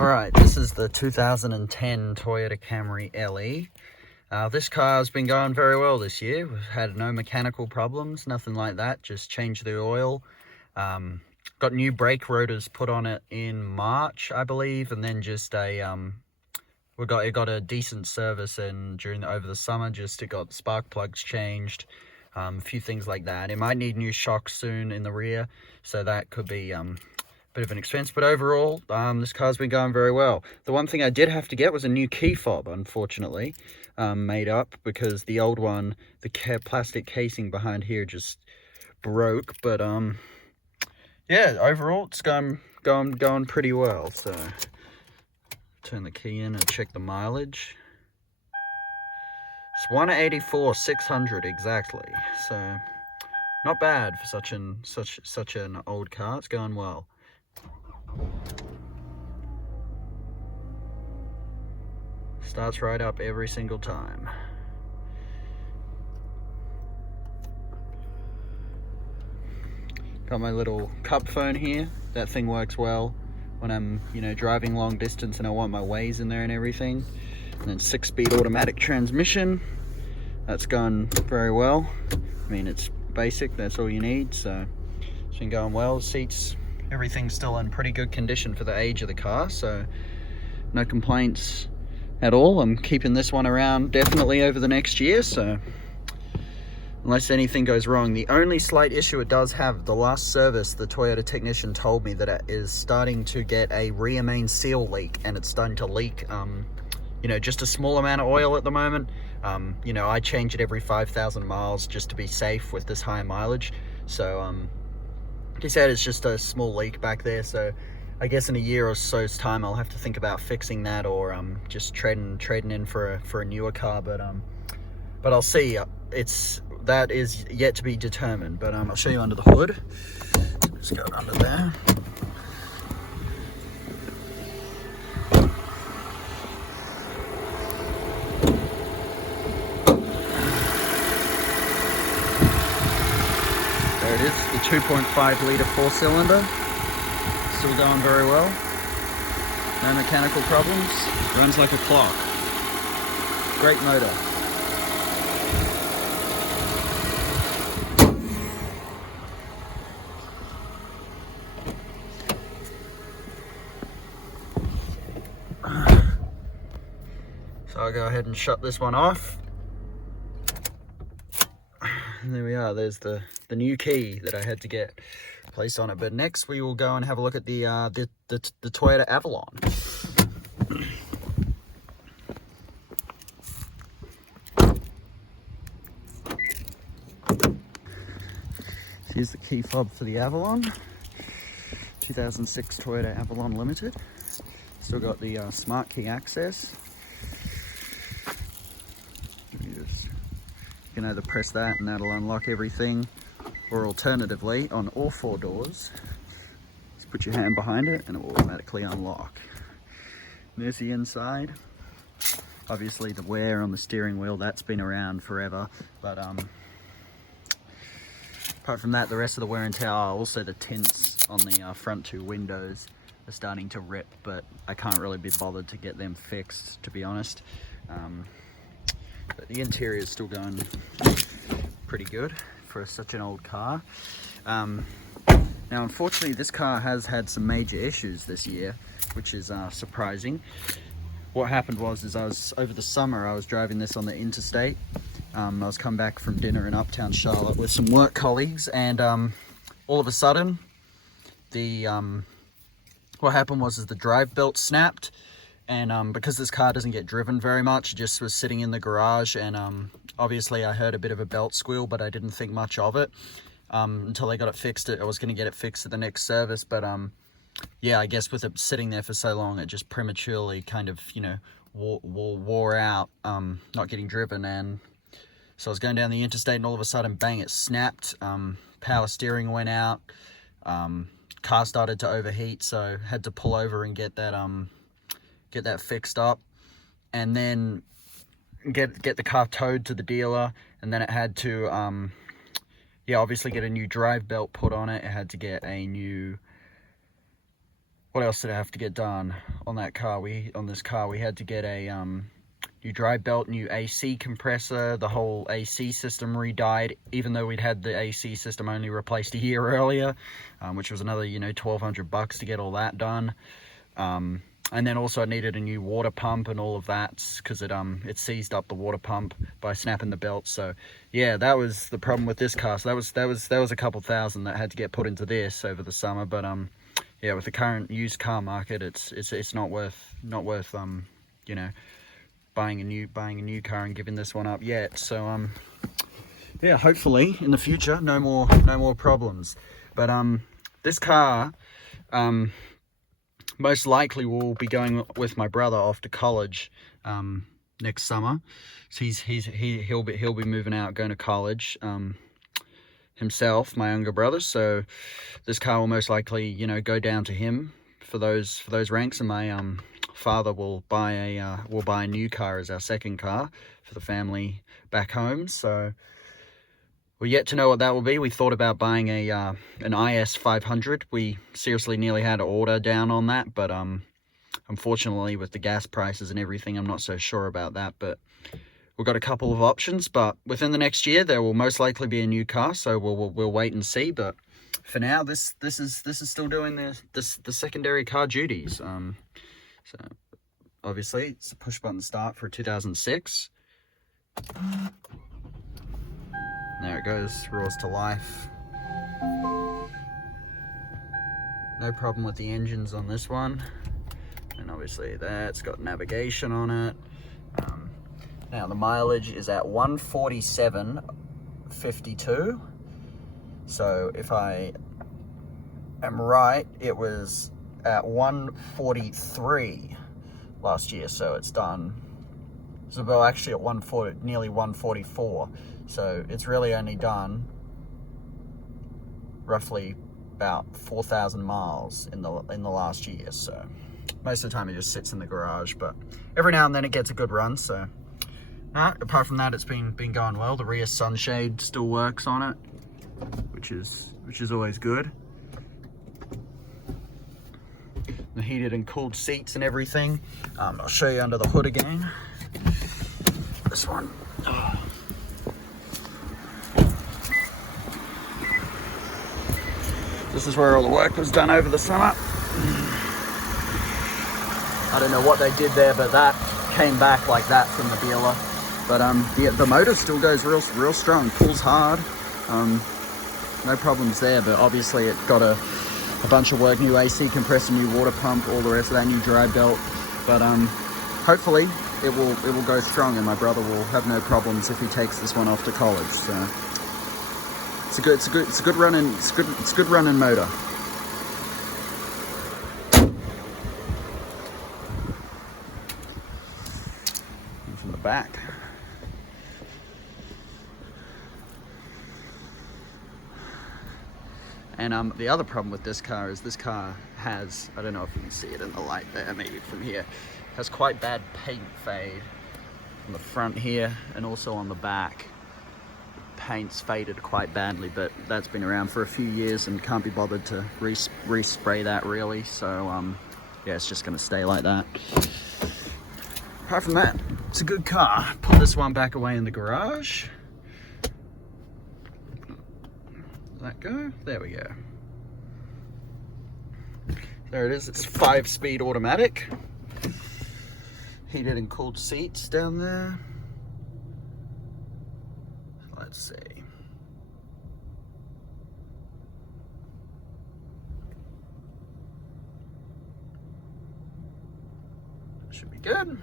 Alright, this is the 2010 Toyota Camry LE. This car has been going very well this year. We've had no mechanical problems, nothing like that. Just changed the oil. Got new brake rotors put on it in March, I believe, and then just a it got a decent service and over the summer. Just it got spark plugs changed, a few things like that. It might need new shocks soon in the rear, so that could be bit of an expense, but overall this car's been going very well. The one thing I did have to get was a new key fob, unfortunately, made up because the old one, the plastic casing behind here just broke. But yeah, overall it's going pretty well. So turn the key in and check the mileage. It's 184,600 exactly, so not bad for such an old car. It's going well. Starts right up every single time. Got my little cup phone here. That thing works well when I'm, driving long distance and I want my Waze in there and everything. And then 6-speed automatic transmission. That's gone very well. I mean, it's basic, that's all you need, so it's been going well. Seats, everything's still in pretty good condition for the age of the car, so no complaints at all. I'm keeping this one around definitely over the next year, so unless anything goes wrong. The only slight issue it does have, the last service, the Toyota technician told me that it is starting to get a rear main seal leak, and it's starting to leak just a small amount of oil at the moment. I change it every 5,000 miles just to be safe with this high mileage. So he said it's just a small leak back there, so I guess in a year or so's time I'll have to think about fixing that, or just trading in for a newer car. But I'll see. That is yet to be determined. But I'll show you under the hood. Just go under there. There it is, the 2.5 litre 4-cylinder. Still going very well. No mechanical problems. Runs like a clock. Great motor. So I'll go ahead and shut this one off. And there we are. There's the new key that I had to get placed on it. But next we will go and have a look at the Toyota Avalon. Here's the key fob for the Avalon. 2006 Toyota Avalon Limited. Still got the smart key access. You can either press that and that'll unlock everything, or alternatively, on all 4 doors, just put your hand behind it and it will automatically unlock. There's the inside. Obviously the wear on the steering wheel, that's been around forever, but apart from that, the rest of the wear and tear, also the tints on the front 2 windows are starting to rip, but I can't really be bothered to get them fixed, to be honest. But the interior is still going pretty good for such an old car. Now unfortunately this car has had some major issues this year, which is surprising. What happened was over the summer I was driving this on the interstate. I was coming back from dinner in Uptown Charlotte with some work colleagues, and all of a sudden what happened was the drive belt snapped. And because this car doesn't get driven very much, it just was sitting in the garage, and obviously I heard a bit of a belt squeal, but I didn't think much of it until they got it fixed. I was going to get it fixed at the next service, but yeah, I guess with it sitting there for so long, it just prematurely kind of, wore out, not getting driven. And so I was going down the interstate, and all of a sudden, bang, it snapped. Power steering went out. Car started to overheat, so had to pull over and get that fixed up, and then get the car towed to the dealer. And then it had to obviously get a new drive belt put on it. It had to get a new what else did I have to get done on that car? On this car we had to get a new drive belt, new AC compressor, the whole AC system re-dyed, even though we'd had the AC system only replaced a year earlier, which was another, you know, $1,200 to get all that done. And then also I needed a new water pump and all of that, because it seized up the water pump by snapping the belt. So yeah, that was the problem with this car. So that was a couple thousand that had to get put into this over the summer. But yeah, with the current used car market, it's not worth you know, buying a new car and giving this one up yet. So yeah, hopefully in the future no more problems. But this car most likely will be going with my brother off to college next summer. So he'll be moving out, going to college himself, my younger brother. So this car will most likely, you know, go down to him for those ranks, and my father will buy a new car as our second car for the family back home. So we're yet to know what that will be. We thought about buying an IS 500. We seriously nearly had an order down on that, but unfortunately with the gas prices and everything, I'm not so sure about that. But we've got a couple of options. But within the next year, there will most likely be a new car. So we'll wait and see. But for now, this is still doing the secondary car duties. So obviously it's a push button start for 2006. There it goes, roars to life. No problem with the engines on this one. And obviously that's got navigation on it. Now the mileage is at 147.52. So if I am right, it was at 143 last year. So it's done. So well, actually at 140, nearly 144. So it's really only done roughly about 4,000 miles in the last year. So most of the time it just sits in the garage, but every now and then it gets a good run. So apart from that, it's been going well. The rear sunshade still works on it, which is always good. The heated and cooled seats and everything. I'll show you under the hood again. This one. This is where all the work was done over the summer. I don't know what they did there, but that came back like that from the dealer. But the motor still goes real strong, pulls hard. No problems there, but obviously it got a bunch of work, new AC compressor, new water pump, all the rest of that, new drive belt. But hopefully it will go strong, and my brother will have no problems if he takes this one off to college. So it's a good running motor. And from the back. And the other problem with this car is this car has, I don't know if you can see it in the light there, maybe from here, has quite bad paint fade on the front here and also on the back. Paint's faded quite badly, but that's been around for a few years and can't be bothered to respray that really. So yeah, it's just gonna stay like that. Apart from that, it's a good car. Put this one back away in the garage. Let that go. There we go. There it is. It's 5-speed automatic. Heated and cooled seats down there. Let's see. Should be good.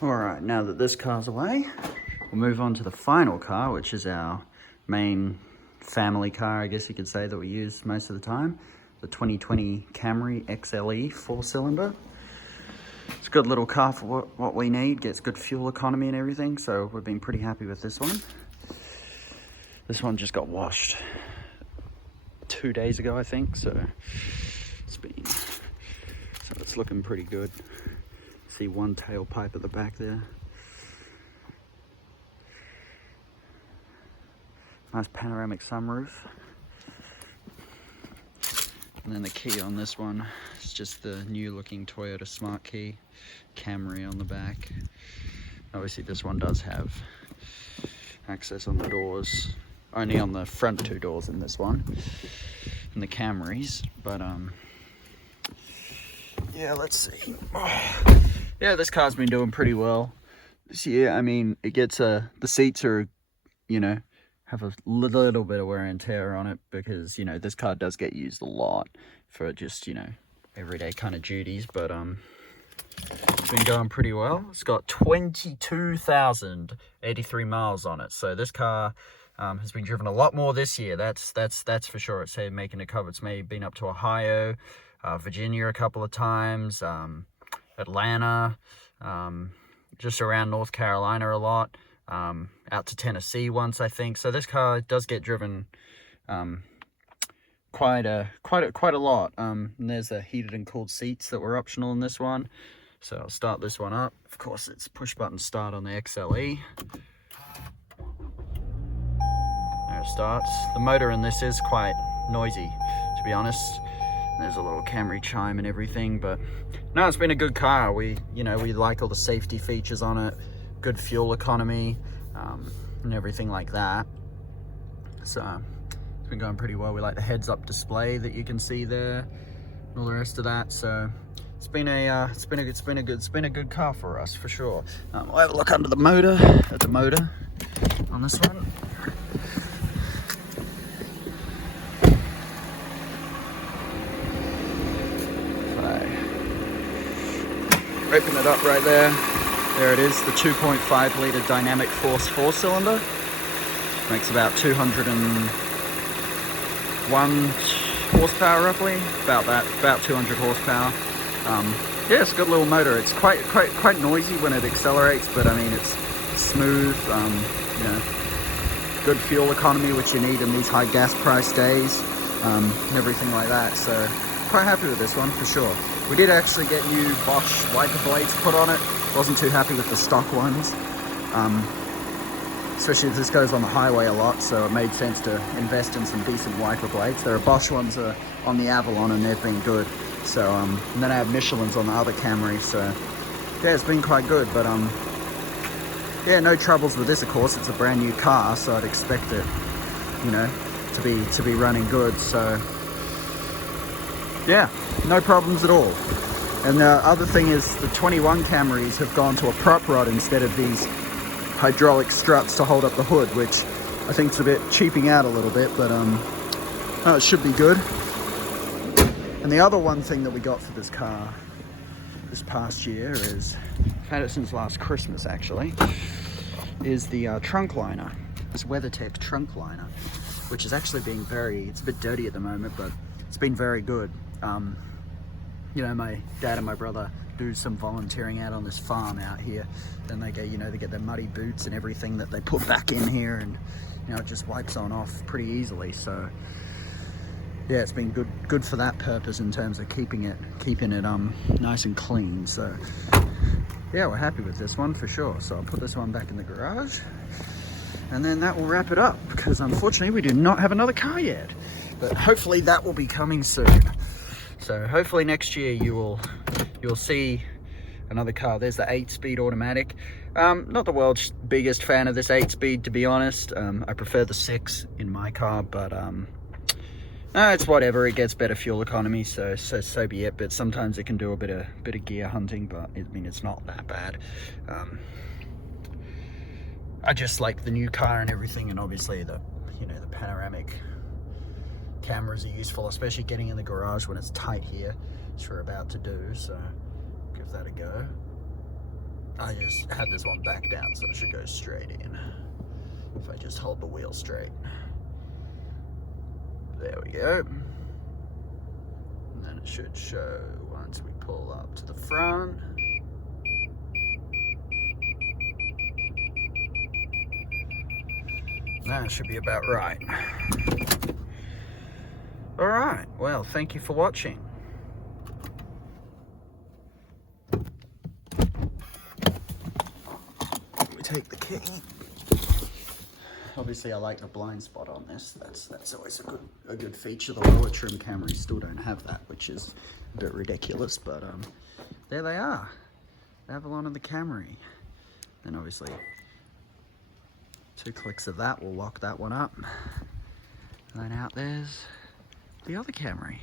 All right, now that this car's away, we'll move on to the final car, which is our main family car, I guess you could say, that we use most of the time. The 2020 Camry XLE 4-cylinder. It's a good little car for what we need, gets good fuel economy and everything, so we've been pretty happy with this one. This one just got washed 2 days ago, I think, so it's looking pretty good. See one tailpipe at the back there. Nice panoramic sunroof. And then the key on this one is just the new looking Toyota Smart Key. Camry on the back. Obviously this one does have access on the doors. Only on the front two doors in this one. In the Camrys. But yeah, let's see. Yeah, this car's been doing pretty well this year. I mean, it gets the seats are, you know, have a little bit of wear and tear on it because, you know, this car does get used a lot for just, you know, everyday kind of duties, but it's been going pretty well. It's got 22,083 miles on it, so this car has been driven a lot more this year. That's for sure. It's making it cover. It's maybe been up to Ohio, Virginia a couple of times, Atlanta, just around North Carolina a lot. Out to Tennessee once, I think. So this car does get driven quite a lot. And there's the heated and cooled seats that were optional in this one. So I'll start this one up. Of course, it's push button start on the XLE. There it starts. The motor in this is quite noisy, to be honest. There's a little Camry chime and everything, but no, it's been a good car. We like all the safety features on it, good fuel economy, and everything like that. So it's been going pretty well. We like the heads-up display that you can see there, and all the rest of that. So it's been a good car for us for sure. We'll have a look under the motor on this one. Open it up right there. There it is, the 2.5 litre dynamic force 4-cylinder. Makes about 201 horsepower roughly, about 200 horsepower. Yeah, it's a good little motor. It's quite noisy when it accelerates, but I mean it's smooth. You know, good fuel economy, which you need in these high gas price days, and everything like that. So quite happy with this one for sure. We did actually get new Bosch wiper blades put on it. Wasn't too happy with the stock ones, especially if this goes on the highway a lot, so it made sense to invest in some decent wiper blades. There are Bosch ones on the Avalon and they've been good. So and then I have Michelin's on the other Camry, so yeah, it's been quite good. But yeah, no troubles with this, of course. It's a brand new car, so I'd expect it, you know, to be running good. So yeah, no problems at all. And the other thing is the 21 Camrys have gone to a prop rod instead of these hydraulic struts to hold up the hood, which I think is a bit cheaping out a little bit, but no, it should be good. And the other one thing that we got for this car this past year is, I've had it since last Christmas actually, is the trunk liner. This WeatherTech trunk liner, which is actually being it's a bit dirty at the moment, but it's been very good. You know, my dad and my brother do some volunteering out on this farm out here. Then they get, you know, they get their muddy boots and everything that they put back in here, and you know, it just wipes on off pretty easily. So yeah, it's been good for that purpose in terms of keeping it nice and clean. So yeah, we're happy with this one for sure. So I'll put this one back in the garage, and then that will wrap it up, because unfortunately we do not have another car yet, but hopefully that will be coming soon. So hopefully next year you'll see another car. There's the 8-speed automatic. Not the world's biggest fan of this 8-speed, to be honest. I prefer the 6 in my car, but it's whatever. It gets better fuel economy, so be it. But sometimes it can do a bit of gear hunting, but I mean, it's not that bad. I just like the new car and everything, and obviously the panoramic cameras are useful, especially getting in the garage when it's tight here, which we're about to do. So give that a go. I just had this one back down, so it should go straight in if I just hold the wheel straight. There we go. And then it should show once we pull up to the front. That should be about right. Alright, well, thank you for watching. We take the key. obviously I like the blind spot on this. That's always a good feature. The lower trim Camrys still don't have that, which is a bit ridiculous, but there they are. The Avalon and the Camry. Then obviously 2 clicks of that will lock that one up. And then out there's the other Camry.